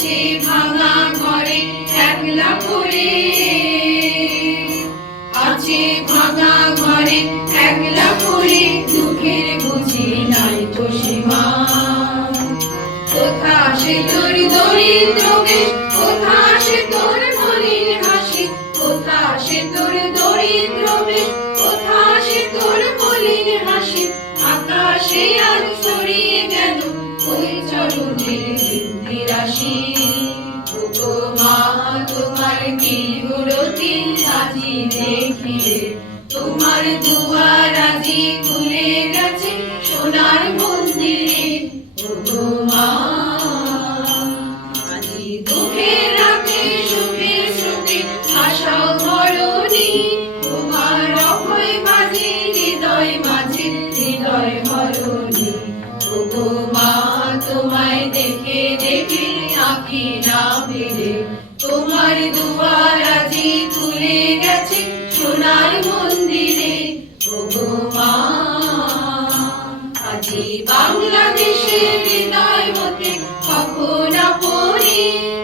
আছে ভাঙা ঘরে একলা পড়ে। আছে ভাঙা ঘরে একলা পড়ে, দুঃখের বুঝি নাই তো সীমা। কোথা সে তোর দরিদ্র বেশ, কোথা সে তোর মলিন হাসি? কোথা সে তোর দরিদ্র বেশ, কোথা সে তোর মলিন হাসি? আকাশে আর চরণের বিন্দি মা তোমার কি গুরতি আজি দেখিয়ে তোমার দুয়ার আজি খুলে গেছে সোনার মন্দিরে। মা আজি দুঃখের রাতে, সুখের শ্রুতি ভাষাও ধরণী। তোমার অভয় মাঝে, হৃদয় মাঝে, হৃদয় হরণী মা তোমায় দেখে দেখে আঁখি না ফিরে। তোমার দুয়ার আজি খুলে গেছে সোনার মন্দিরে। মা, আজি হতে কখন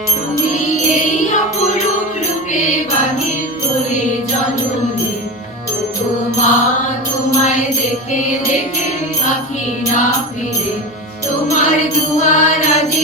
তুমি এই অপরূপ রূপে বাহির তোমায় দেখে দেখে আখি না ফিরে। তোমার দুয়ার আজি